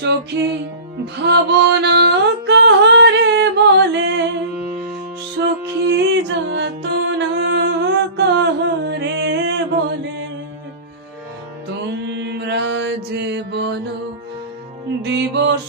সখী ভাবনা কাহারে বলে, সখী যাতনা কাহারে বলে, তোমরা যে বলো দিবস